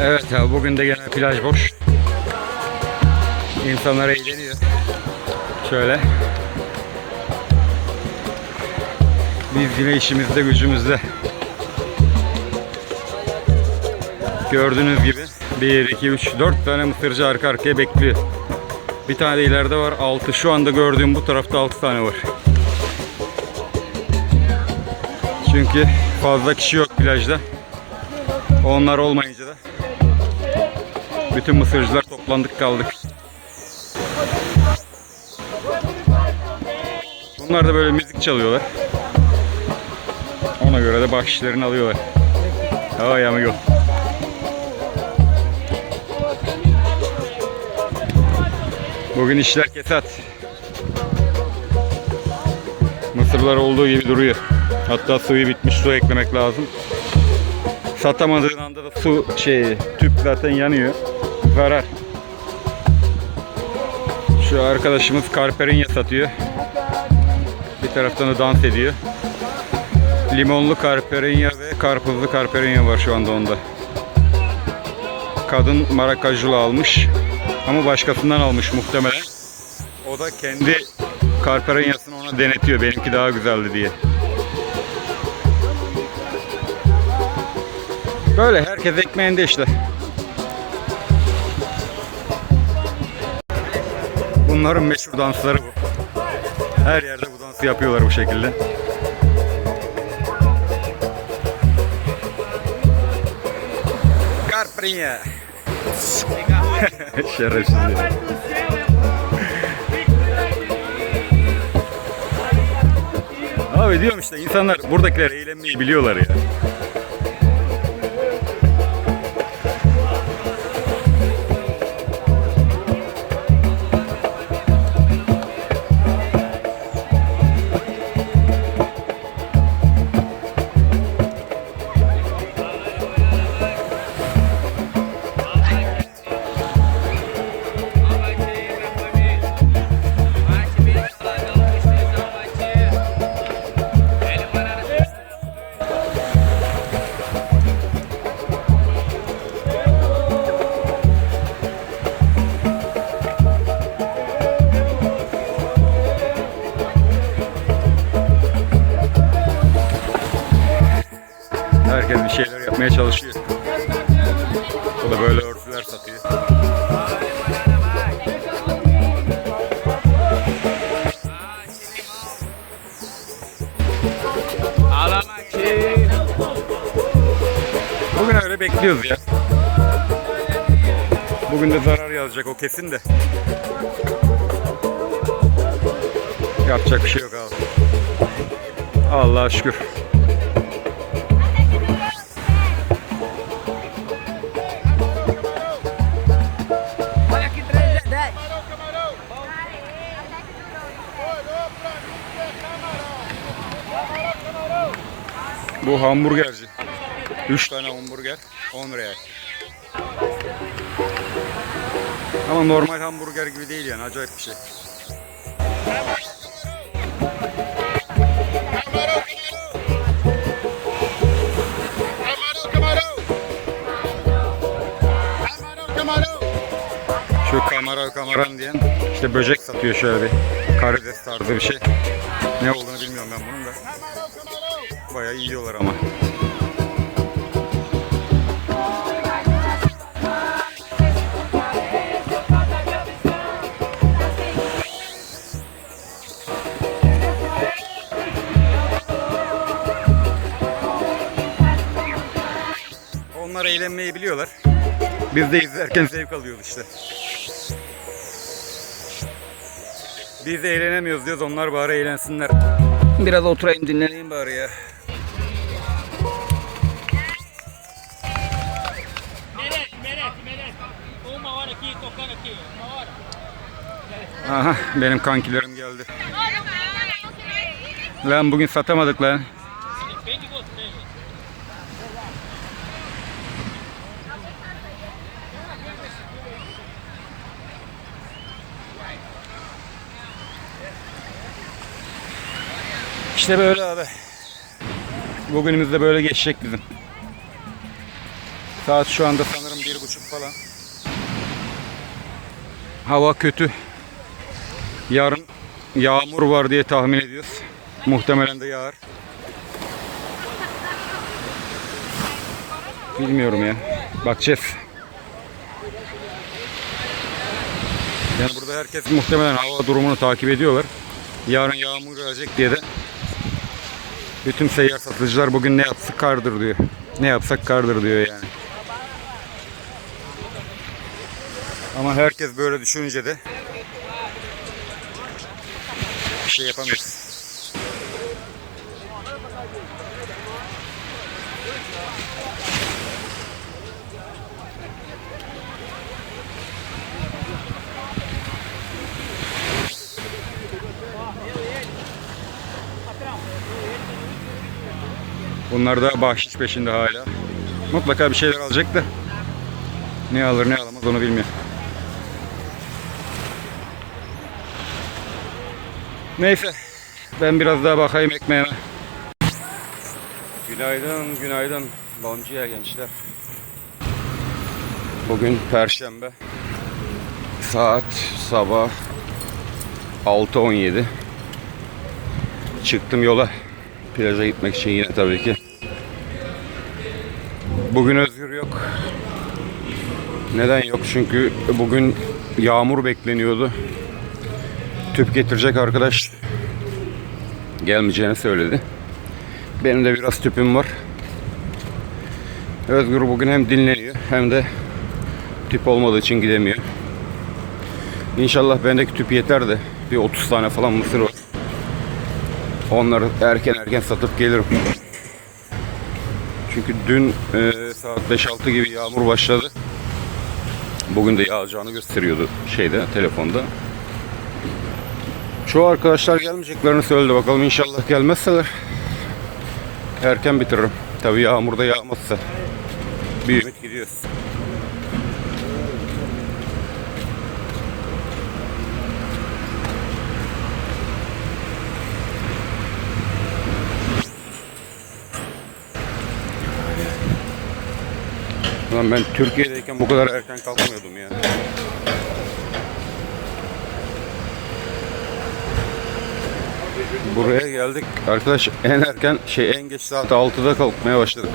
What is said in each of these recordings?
Evet abi bugün de gene plaj boş. İnsanlar eğleniyor. Şöyle. Biz yine işimizde gücümüzde. Gördüğünüz gibi 1, 2, 3, 4 tane mısırcı arka arkaya bekliyor. Bir tane de ileride var 6. Şu anda gördüğüm bu tarafta 6 tane var. Çünkü fazla kişi yok plajda. Onlar olmayınca bütün mısırcılar toplandık kaldık. Bunlar da böyle müzik çalıyorlar. Ona göre de bahşişlerini alıyorlar. Ay amigo. Bugün işler kesat. Mısırlar olduğu gibi duruyor. Hatta suyu bitmiş su eklemek lazım. Satamadığın anda da su şey tüp zaten yanıyor. Zarar. Şu arkadaşımız karperinya satıyor. Bir taraftan da dans ediyor. Limonlu karperinya ve karpuzlu karperinya var şu anda onda. Kadın marakajula almış. Ama başkasından almış muhtemelen. O da kendi karperinyasını ona denetiyor. Benimki daha güzeldi diye. Böyle herkes ekmeğinde işte. Bunların meşhur dansları bu. Her yerde bu dansı yapıyorlar bu şekilde. Carprinha. Şerefsiz ya. Abi diyorum işte insanlar buradakiler eğlenmeyi biliyorlar ya. Şeyler yapmaya çalışıyor. O da böyle örtüler satıyor. Bugün öyle bekliyoruz ya. Bugün de zarar yazacak o kesin de. Yapacak bir şey yok abi. Allah'a şükür. Bu hamburgerci. 3 tane hamburger 10 real. Ama normal hamburger gibi değil yani acayip bir şey. Şu kamera kameran diyen işte böcek satıyor şöyle bir karides tarzı bir şey. Ne olduğunu bilmiyorum ben bunun da. Bayağı yiyorlar ama. Onlar eğlenmeyi biliyorlar. Biz de izlerken zevk alıyoruz işte. Biz de eğlenemiyoruz diyoruz. Onlar bari eğlensinler. Biraz oturayım dinleneyim bari ya. Aha benim kankilerim geldi. Lan bugün satamadık lan. İşte böyle abi. Bugünümüz de böyle geçecek bizim. Saat şu anda sanırım bir falan. Hava kötü. Yarın yağmur var diye tahmin ediyoruz. Muhtemelen de yağar. Bilmiyorum ya. Bakacağız. Yani burada herkes muhtemelen hava durumunu takip ediyorlar. Yarın yağmur yağacak diye de bütün seyyar satıcılar bugün ne yapsak kardır diyor. Ne yapsak kardır diyor yani. Ama herkes böyle düşününce de bir şey yapamıyoruz. Bunlar da bahşiş peşinde hala. Mutlaka bir şeyler alacak da ne alır ne alamaz onu bilmiyor. Neyse ben biraz daha bakayım ekmeğime. Günaydın, günaydın. Bonciye gençler. Bugün Perşembe. Saat sabah 6.17. Çıktım yola. Plaja gitmek için yine tabii ki. Bugün Özgür yok. Neden yok? Çünkü bugün yağmur bekleniyordu. Tüp getirecek arkadaş gelmeyeceğini söyledi. Benim de biraz tüpüm var. Özgür bugün hem dinleniyor hem de tüp olmadığı için gidemiyor. İnşallah bendeki tüp yeter de bir 30 tane falan mısır var. Onları erken erken satıp gelirim. Çünkü dün e, saat 5-6 gibi yağmur başladı. Bugün de yağacağını gösteriyordu şeyde telefonda. Çoğu arkadaşlar gelmeyeceklerini söyledi. Bakalım inşallah gelmezseler erken bitiririm. Tabii yağmurda yağmazsa bir ümit gidiyoruz. Ulan ben Türkiye'deyken bu kadar erken kalkmıyordum ya. Buraya geldik. Arkadaş en erken şey en geç saat 6'da kalkmaya başladık.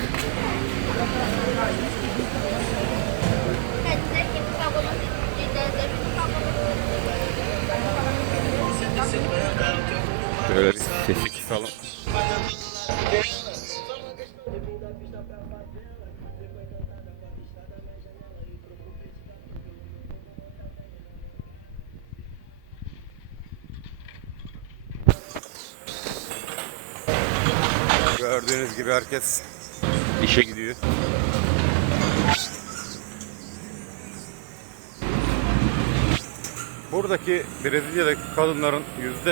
Şöyle bir sesi kısalım. Gördüğünüz gibi herkes işe gidiyor. Buradaki Brezilya'daki kadınların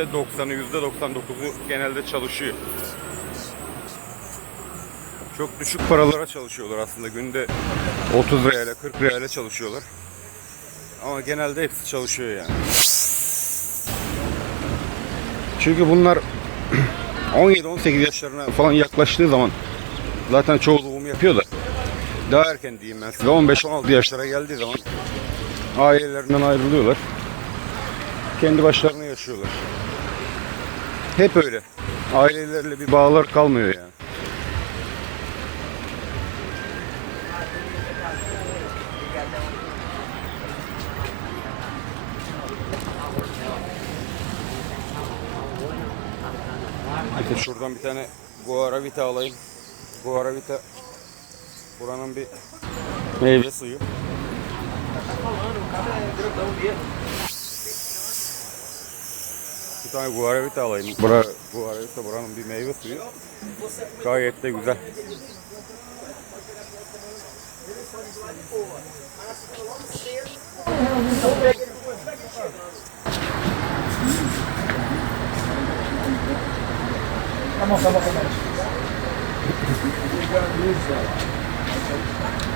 %90'ı %99'u genelde çalışıyor. Çok düşük paralara çalışıyorlar aslında. Günde 30 lirayla 40 lirayla çalışıyorlar. Ama genelde hepsi çalışıyor yani. Çünkü bunlar 17-18 yaşlarına falan yaklaştığı zaman zaten çoğu doğum yapıyor da daha erken diyeyim ben size 15-16 yaşlara geldiği zaman ailelerinden ayrılıyorlar. Kendi başlarına yaşıyorlar. Hep öyle. Ailelerle bir bağlar kalmıyor yani. İşte şuradan bir tane Guaravita alayım. Guaravita buranın bir meyve suyu. Bir tane Guaravita alayım. Bura, Guaravita buranın bir meyve suyu. Gayet de güzel.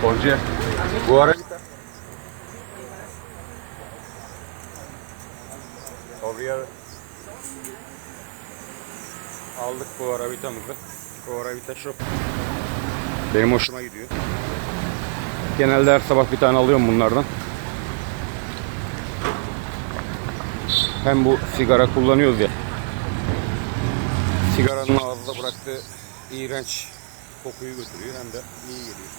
Bolca. Guaravita. Oraya aldık Guaravita'mızı. Guaravita shop. Benim hoşuma gidiyor. Genelde her sabah bir tane alıyorum bunlardan. Hem bu sigara kullanıyoruz ya. Sigaranın ağızda bıraktığı iğrenç kokuyu götürüyor hem de iyi geliyor.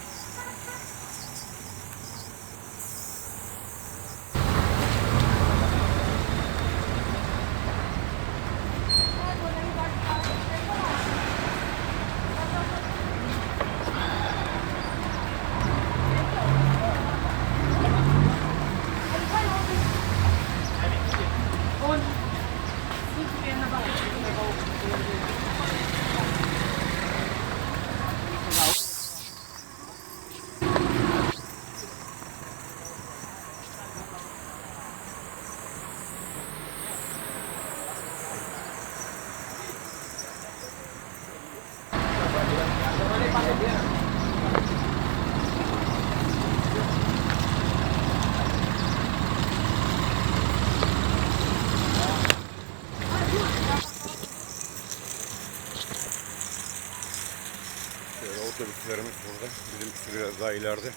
Şöyle otobüslerimiz burada. Bizimkisi biraz daha ileride.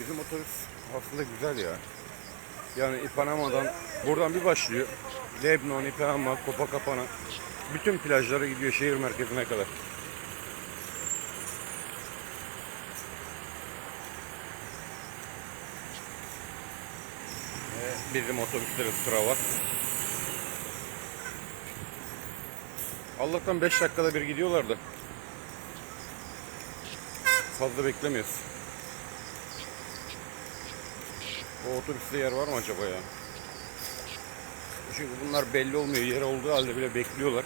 Bizim otobüs aslında güzel ya. Yani İpanama'dan buradan bir başlıyor. Lebanon, İpanama, Copacabana. Bütün plajlara gidiyor şehir merkezine kadar. Ve Bizim otobüslerin sıra var. Allah'tan 5 dakikada bir gidiyorlar da. Fazla beklemiyoruz. O otobüste yer var mı acaba ya? Çünkü bunlar belli olmuyor. Yer olduğu halde bile bekliyorlar.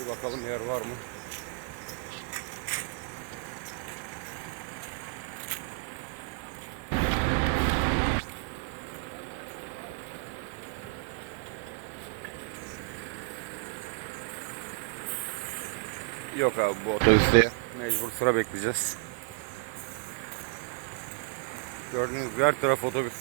Bir bakalım yer var mı? Yok abi bu otobüste. Mecbur sıra bekleyeceğiz. Gördüğünüz gibi her taraf otobüs.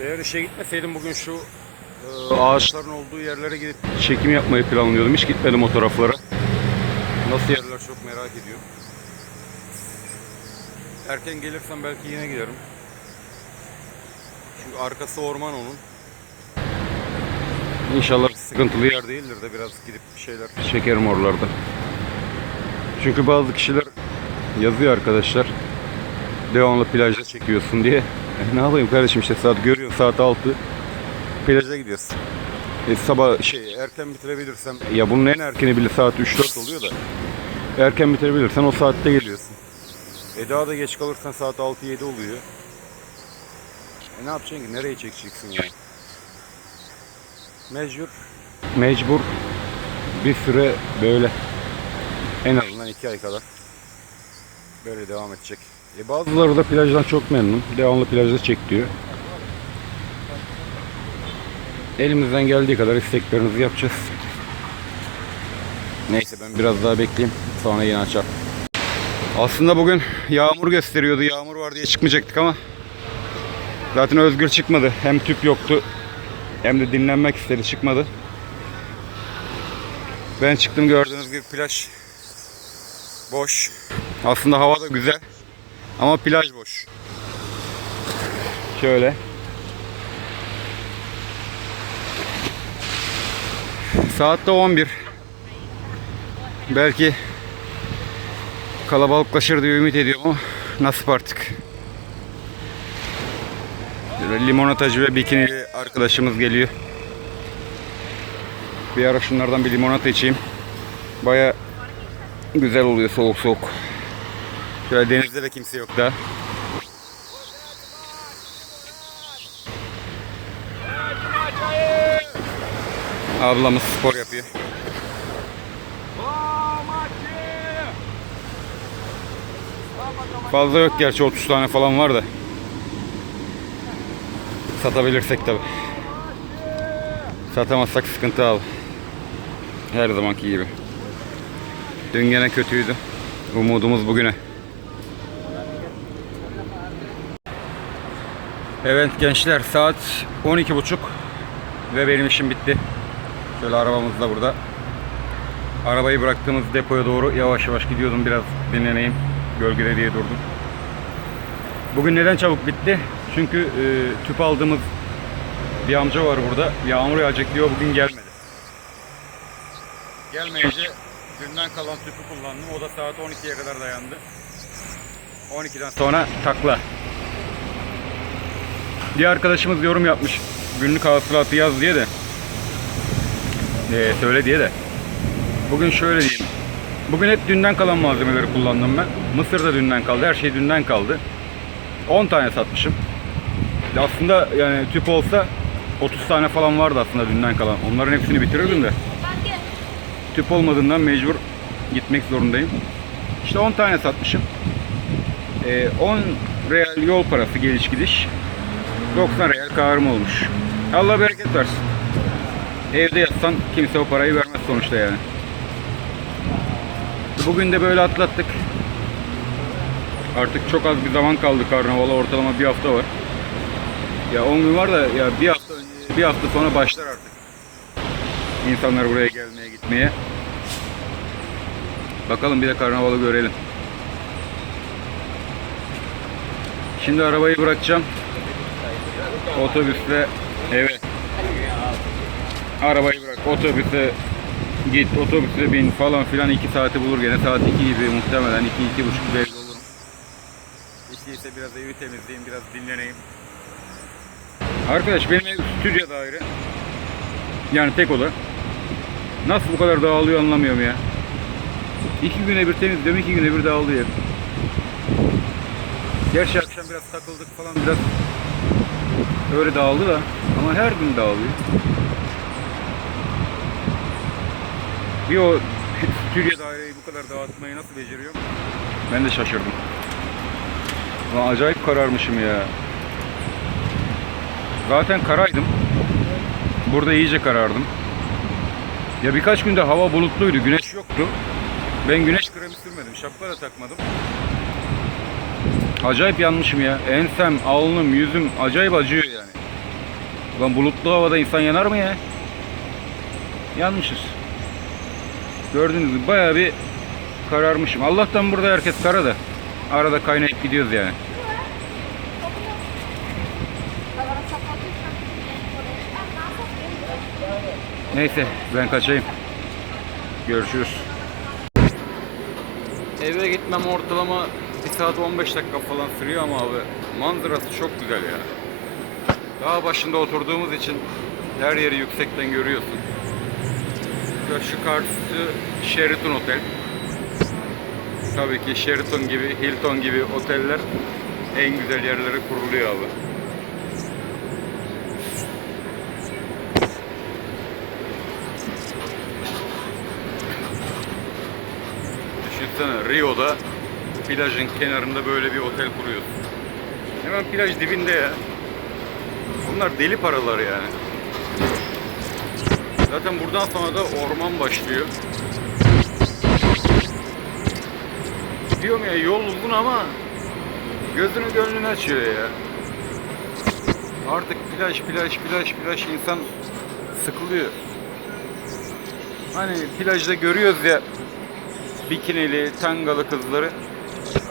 Eğer işe gitmeseydim bugün şu e, ağaçların olduğu yerlere gidip çekim yapmayı planlıyordum. Hiç gitmedim o taraflara. Nasıl yerler çok merak ediyorum. Erken gelirsem belki yine giderim. Çünkü arkası orman onun. İnşallah sıkıntılı yer değildir de biraz gidip bir şeyler çekerim oralarda. Çünkü bazı kişiler yazıyor arkadaşlar. Devamlı plajda çekiyorsun diye. E, ne yapayım kardeşim işte saat görüyor saat 6. Plaja gidiyoruz. E, sabah şey erken bitirebilirsem ya bunun en erkeni bile saat 3-4 oluyor da erken bitirebilirsen o saatte geliyorsun. E daha da geç kalırsan saat 6-7 oluyor. E ne yapacaksın ki? Nereye çekeceksin yani? Mecbur. Mecbur bir süre böyle en azından iki ay kadar böyle devam edecek. E bazıları da plajdan çok memnun. Devamlı plajda çek diyor. Elimizden geldiği kadar isteklerinizi yapacağız. Neyse ben biraz daha bekleyeyim. Sonra yine açar. Aslında bugün yağmur gösteriyordu. Yağmur var diye çıkmayacaktık ama zaten Özgür çıkmadı. Hem tüp yoktu hem de dinlenmek istedi çıkmadı. Ben çıktım gördüğünüz gibi plaj boş. Aslında hava da güzel ama plaj boş. Şöyle. Saat de 11. Belki kalabalıklaşır diye ümit ediyorum ama nasip artık. Limonatacı ve bikinili arkadaşımız geliyor. Bir ara şunlardan bir limonata içeyim. Baya güzel oluyor soğuk soğuk. Şöyle denizde de kimse yok daha. Ablamız spor yapıyor. Fazla yok gerçi 30 tane falan var da. Satabilirsek tabi. Satamazsak sıkıntı abi. Her zamanki gibi. Dün gene kötüydü. Umudumuz bugüne. Evet gençler saat 12.30 ve benim işim bitti. Şöyle arabamız da burada. Arabayı bıraktığımız depoya doğru yavaş yavaş gidiyordum biraz dinleneyim. Gölgede diye durdum. Bugün neden çabuk bitti? Çünkü e, tüp aldığımız bir amca var burada. Yağmur yağacak diyor bugün gelmedi. Gelmeyince dünden kalan tüpü kullandım. O da saat 12'ye kadar dayandı. 12'den sonra takla. Bir arkadaşımız yorum yapmış. Günlük hasılatı yaz diye de. Ee, söyle diye de. Bugün şöyle diyeyim. Bugün hep dünden kalan malzemeleri kullandım ben. Mısır da dünden kaldı. Her şey dünden kaldı. 10 tane satmışım. Aslında yani tüp olsa 30 tane falan vardı aslında dünden kalan. Onların hepsini bitirirdim de. Tüp olmadığından mecbur gitmek zorundayım. İşte 10 tane satmışım. Ee, 10 real yol parası geliş gidiş. 90 real karım olmuş. Allah bereket versin. Evde yatsan kimse o parayı vermez sonuçta yani. Bugün de böyle atlattık. Artık çok az bir zaman kaldı karnavala. Ortalama bir hafta var. Ya 10 gün var da ya bir hafta önce, bir hafta sonra başlar artık. İnsanlar buraya gelmeye gitmeye. Bakalım bir de karnavalı görelim. Şimdi arabayı bırakacağım. Otobüsle eve. Arabayı bırak, otobüse git, otobüse bin falan filan 2 saati bulur gene. Saat 2 gibi muhtemelen 2 iki, buçuk evde olurum. Değilse biraz evi temizleyeyim, biraz dinleneyim. Arkadaş benim ev stüdyo daire. Yani tek oda. Nasıl bu kadar dağılıyor anlamıyorum ya. İki güne bir temizliyorum, iki güne bir dağılıyor. Gerçi akşam biraz takıldık falan biraz öyle dağıldı da ama her gün dağılıyor. Bir o stüdyo daireyi bu kadar dağıtmayı nasıl beceriyorum? Ben de şaşırdım. Lan acayip kararmışım ya. Zaten karaydım. Burada iyice karardım. Ya birkaç günde hava bulutluydu, güneş yoktu. Ben güneş kremi sürmedim, şapka da takmadım. Acayip yanmışım ya. Ensem, alnım, yüzüm acayip acıyor yani. Ulan bulutlu havada insan yanar mı ya? Yanmışız. Gördüğünüz gibi bayağı bir kararmışım. Allah'tan burada herkes kara da. Arada kaynayıp gidiyoruz yani. Neyse ben kaçayım. Görüşürüz. Eve gitmem ortalama 1 saat 15 dakika falan sürüyor ama abi manzarası çok güzel ya. Dağ başında oturduğumuz için her yeri yüksekten görüyorsun. Şu karşısı Sheraton Otel. Tabii ki Sheraton gibi, Hilton gibi oteller en güzel yerlere kuruluyor abi. Düşünsene Rio'da plajın kenarında böyle bir otel kuruyorsun. Hemen plaj dibinde ya. Bunlar deli paralar yani. Zaten buradan sonra da orman başlıyor. Diyorum ya yol uzun ama gözünü gönlünü açıyor ya. Artık plaj plaj plaj plaj insan sıkılıyor. Hani plajda görüyoruz ya bikinili, tangalı kızları.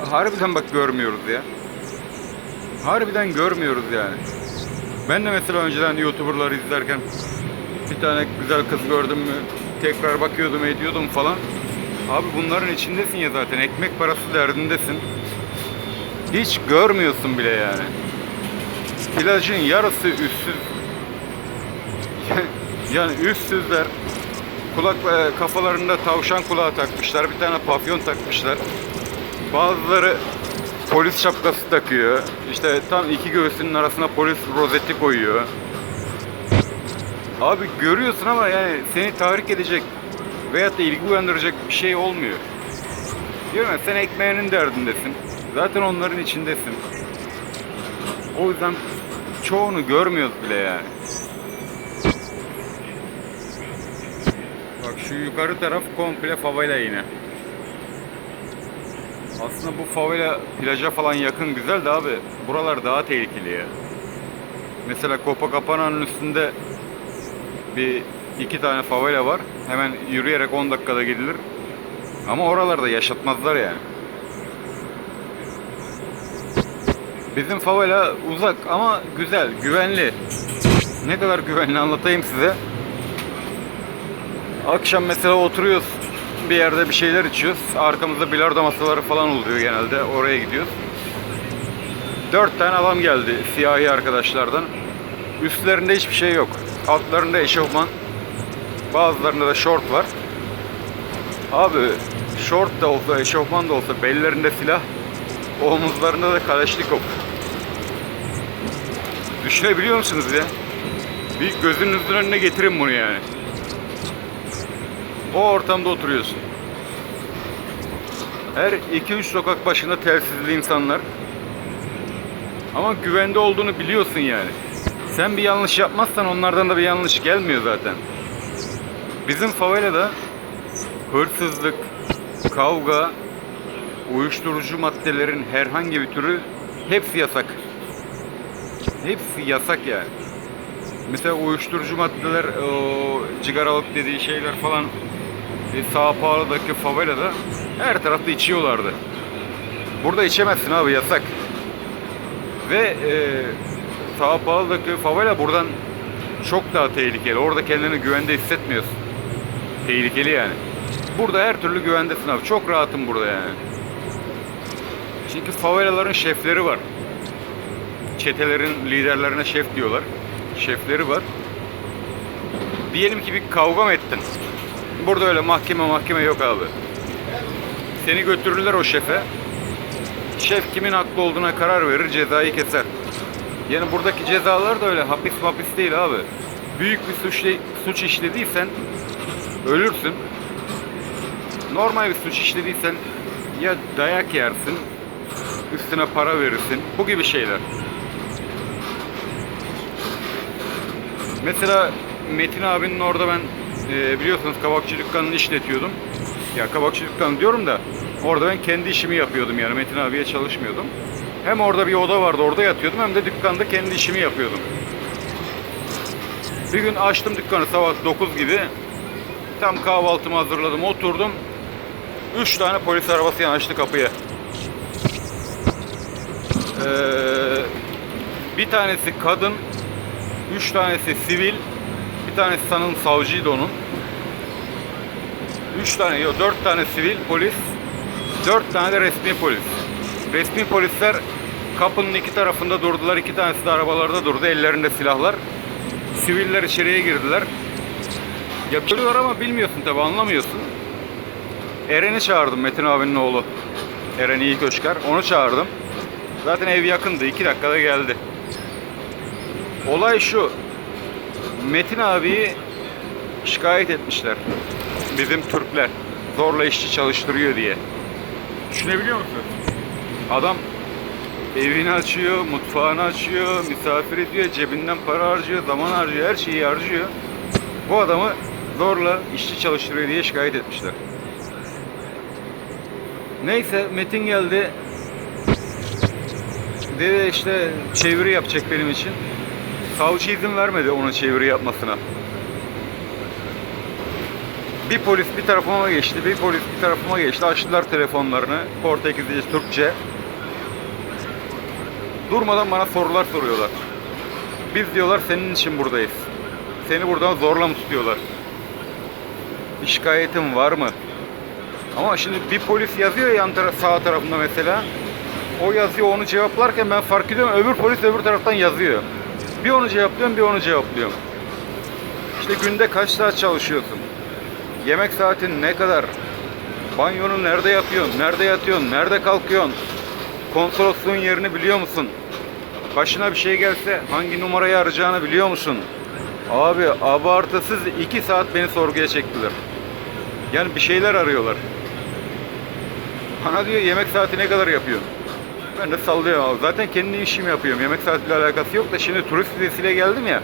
Harbiden bak görmüyoruz ya. Harbiden görmüyoruz yani. Ben de mesela önceden YouTuber'ları izlerken bir tane güzel kız gördüm mü tekrar bakıyordum ediyordum falan. Abi bunların içindesin ya zaten ekmek parası derdindesin. Hiç görmüyorsun bile yani. Plajın yarısı üstsüz. yani üstsüzler. Kulak e, kafalarında tavşan kulağı takmışlar. Bir tane papyon takmışlar. Bazıları polis şapkası takıyor. İşte tam iki göğsünün arasına polis rozeti koyuyor. Abi görüyorsun ama yani seni tahrik edecek veyahut da ilgi uyandıracak bir şey olmuyor. Diyorum ya sen ekmeğinin derdindesin. Zaten onların içindesin. O yüzden çoğunu görmüyoruz bile yani. Şu yukarı taraf komple favela yine. Aslında bu favela plaja falan yakın güzel de abi buralar daha tehlikeli ya. Mesela Copacapana'nın üstünde bir iki tane favela var. Hemen yürüyerek 10 dakikada gidilir. Ama oralarda yaşatmazlar yani. Bizim favela uzak ama güzel, güvenli. Ne kadar güvenli anlatayım size. Akşam mesela oturuyoruz bir yerde bir şeyler içiyoruz. Arkamızda bilardo masaları falan oluyor genelde. Oraya gidiyoruz. Dört tane adam geldi siyahi arkadaşlardan. Üstlerinde hiçbir şey yok. Altlarında eşofman. Bazılarında da şort var. Abi şort da olsa, eşofman da olsa bellerinde silah, omuzlarında da Kalaşnikov. Düşünebiliyor musunuz ya? Bir gözünüzün önüne getirin bunu yani. O ortamda oturuyorsun. Her 2-3 sokak başında telsizli insanlar. Ama güvende olduğunu biliyorsun yani. Sen bir yanlış yapmazsan onlardan da bir yanlış gelmiyor zaten. Bizim favelada hırsızlık, kavga, uyuşturucu maddelerin herhangi bir türü hepsi yasak. Hepsi yasak yani. Mesela uyuşturucu maddeler, o cigaralık dediği şeyler falan Sao Paulo'daki favelada her tarafta içiyorlardı. Burada içemezsin abi yasak. Ve e, Sao Paulo'daki favela buradan çok daha tehlikeli. Orada kendini güvende hissetmiyorsun. Tehlikeli yani. Burada her türlü güvendesin abi. Çok rahatım burada yani. Çünkü favelaların şefleri var. Çetelerin liderlerine şef diyorlar. Şefleri var. Diyelim ki bir kavga mı ettin? Burada öyle mahkeme mahkeme yok abi. Seni götürürler o şefe. Şef kimin haklı olduğuna karar verir, cezayı keser. Yani buradaki cezalar da öyle hapis mapis değil abi. Büyük bir suç, suç işlediysen ölürsün. Normal bir suç işlediysen ya dayak yersin, üstüne para verirsin. Bu gibi şeyler. Mesela Metin abinin orada ben e, biliyorsunuz kabakçı dükkanını işletiyordum. Ya kabakçı dükkanı diyorum da orada ben kendi işimi yapıyordum yani Metin abiye çalışmıyordum. Hem orada bir oda vardı orada yatıyordum hem de dükkanda kendi işimi yapıyordum. Bir gün açtım dükkanı sabah 9 gibi. Tam kahvaltımı hazırladım oturdum. 3 tane polis arabası yanaştı kapıya. Ee, bir tanesi kadın, üç tanesi sivil, tanesi sanırım savcıydı onun. Üç tane, yok dört tane sivil polis, dört tane de resmi polis. Resmi polisler kapının iki tarafında durdular, iki tanesi de arabalarda durdu, ellerinde silahlar. Siviller içeriye girdiler. Ya biliyorlar ama bilmiyorsun tabi anlamıyorsun. Eren'i çağırdım Metin abinin oğlu. Eren iyi Köşker. Onu çağırdım. Zaten ev yakındı. iki dakikada geldi. Olay şu. Metin abiyi şikayet etmişler. Bizim Türkler. Zorla işçi çalıştırıyor diye. Düşünebiliyor musun? Adam evini açıyor, mutfağını açıyor, misafir ediyor, cebinden para harcıyor, zaman harcıyor, her şeyi harcıyor. Bu adamı zorla işçi çalıştırıyor diye şikayet etmişler. Neyse Metin geldi. Dedi işte çeviri yapacak benim için. Savcı izin vermedi ona çeviri yapmasına. Bir polis bir tarafıma geçti, bir polis bir tarafıma geçti. Açtılar telefonlarını. Portekizce, Türkçe. Durmadan bana sorular soruyorlar. Biz diyorlar senin için buradayız. Seni buradan zorla mı tutuyorlar? Şikayetin var mı? Ama şimdi bir polis yazıyor ya yan tara- sağ tarafında mesela. O yazıyor onu cevaplarken ben fark ediyorum öbür polis öbür taraftan yazıyor. Bir onu cevaplıyorum bir onu cevaplıyorum. İşte günde kaç saat çalışıyorsun? Yemek saatin ne kadar? Banyonu nerede yapıyorsun? Nerede yatıyorsun? Nerede kalkıyorsun? Konsolosluğun yerini biliyor musun? Başına bir şey gelse hangi numarayı arayacağını biliyor musun? Abi abartısız iki saat beni sorguya çektiler. Yani bir şeyler arıyorlar. Bana diyor yemek saati ne kadar yapıyor? Ben de sallıyorum abi. Zaten kendi işimi yapıyorum. Yemek saatiyle alakası yok da şimdi turist vizesiyle geldim ya.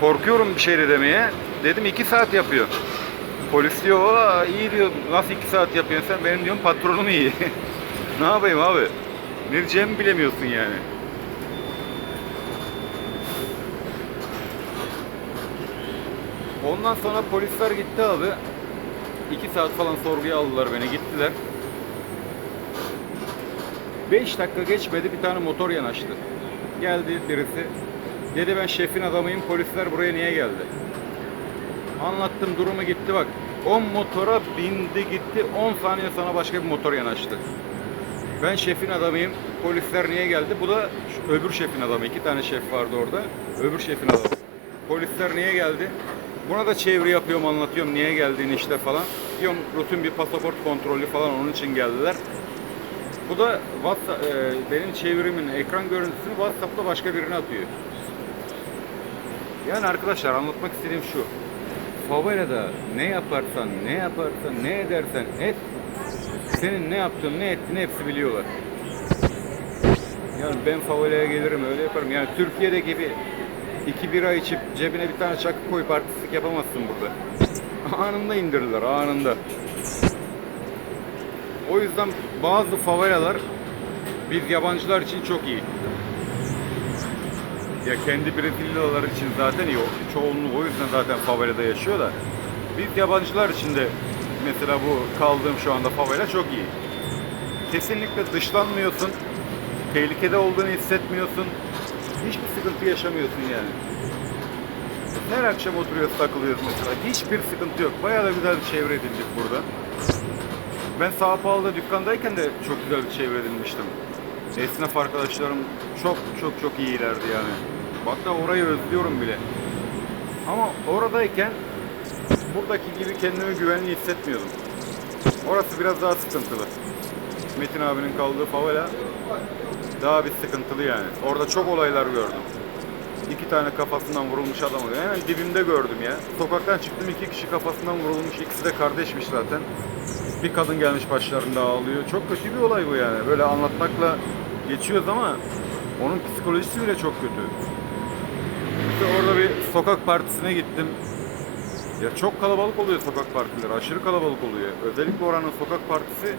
Korkuyorum bir şey de demeye. Dedim iki saat yapıyor. Polis diyor, Aa, iyi diyor. Nasıl iki saat yapıyorsun sen? Benim diyorum patronum iyi. ne yapayım abi? Ne diyeceğimi bilemiyorsun yani. Ondan sonra polisler gitti abi. 2 saat falan sorguya aldılar beni gittiler. 5 dakika geçmedi bir tane motor yanaştı. Geldi birisi. Dedi ben şefin adamıyım polisler buraya niye geldi? Anlattım durumu gitti bak. 10 motora bindi gitti 10 saniye sonra başka bir motor yanaştı. Ben şefin adamıyım. Polisler niye geldi? Bu da öbür şefin adamı. İki tane şef vardı orada. Öbür şefin adamı. Polisler niye geldi? Buna da çeviri yapıyorum, anlatıyorum niye geldiğini işte falan. Diyorum rutin bir pasaport kontrolü falan onun için geldiler. Bu da WhatsApp, e, benim çevirimin ekran görüntüsünü WhatsApp'ta başka birine atıyor. Yani arkadaşlar anlatmak istediğim şu. Favelada ne yaparsan, ne yaparsan, ne edersen et, senin ne yaptığını, ne ettiğini hepsi biliyorlar. Yani ben favelaya gelirim, öyle yaparım. Yani Türkiye'de gibi iki bira içip cebine bir tane çakı koyup artistlik yapamazsın burada. Anında indirirler, anında. O yüzden bazı favelalar biz yabancılar için çok iyi. Ya kendi Brezilyalılar için zaten iyi. Çoğunluğu o yüzden zaten favelada yaşıyor da. Biz yabancılar için de mesela bu kaldığım şu anda favela çok iyi. Kesinlikle dışlanmıyorsun. Tehlikede olduğunu hissetmiyorsun. Hiçbir sıkıntı yaşamıyorsun yani. Her akşam oturuyoruz takılıyoruz mesela. Hiçbir sıkıntı yok. Bayağı da güzel bir çevre edindik burada. Ben Sao Paulo'da dükkandayken de çok güzel bir çevre edinmiştim. Esnaf arkadaşlarım çok çok çok iyilerdi yani. Hatta orayı özlüyorum bile. Ama oradayken buradaki gibi kendimi güvenli hissetmiyordum. Orası biraz daha sıkıntılı. Metin abinin kaldığı favela daha bir sıkıntılı yani. Orada çok olaylar gördüm. İki tane kafasından vurulmuş adam oluyor. Hemen dibimde gördüm ya. Sokaktan çıktım iki kişi kafasından vurulmuş. İkisi de kardeşmiş zaten. Bir kadın gelmiş başlarında ağlıyor. Çok kötü bir olay bu yani. Böyle anlatmakla geçiyoruz ama onun psikolojisi bile çok kötü. İşte orada bir sokak partisine gittim. Ya çok kalabalık oluyor sokak partileri. Aşırı kalabalık oluyor. Özellikle oranın sokak partisi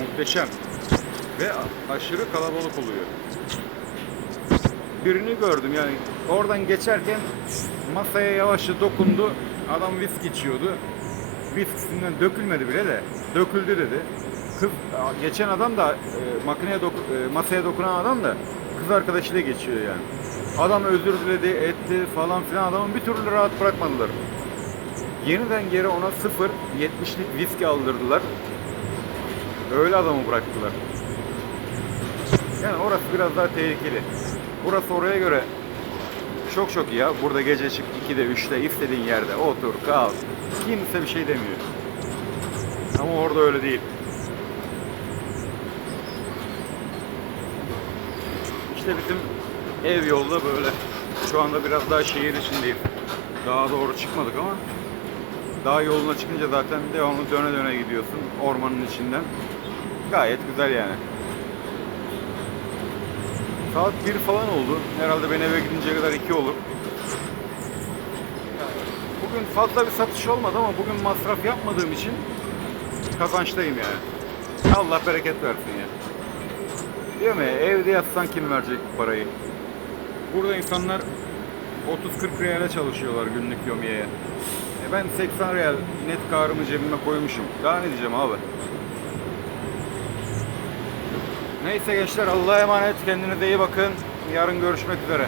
muhteşem. Ve aşırı kalabalık oluyor. Birini gördüm yani oradan geçerken masaya yavaşça dokundu. Adam viski içiyordu. Viskisinden dökülmedi bile de döküldü dedi. Kız geçen adam da e, makineye doku- e, masaya dokunan adam da kız arkadaşıyla geçiyor yani. Adam özür diledi, etti falan filan adamın bir türlü rahat bırakmadılar. Yeniden geri ona sıfır 70'lik viski aldırdılar. Öyle adamı bıraktılar. Yani orası biraz daha tehlikeli. Burası oraya göre çok çok iyi ya. Burada gece çık 2'de 3'te istediğin yerde otur kal. Kimse bir şey demiyor. Ama orada öyle değil. İşte bizim ev yolda böyle. Şu anda biraz daha şehir içindeyiz. Daha doğru çıkmadık ama daha yoluna çıkınca zaten devamlı döne döne gidiyorsun ormanın içinden. Gayet güzel yani. Saat 1 falan oldu. Herhalde ben eve gidinceye kadar 2 olur. Bugün fazla bir satış olmadı ama bugün masraf yapmadığım için kazançtayım yani. Allah bereket versin ya. Mu ya, evde yatsan kim verecek bu parayı? Burada insanlar 30-40 reale çalışıyorlar günlük yomiyeye. E ben 80 real net karımı cebime koymuşum. Daha ne diyeceğim abi? Neyse gençler Allah'a emanet kendinize iyi bakın. Yarın görüşmek üzere.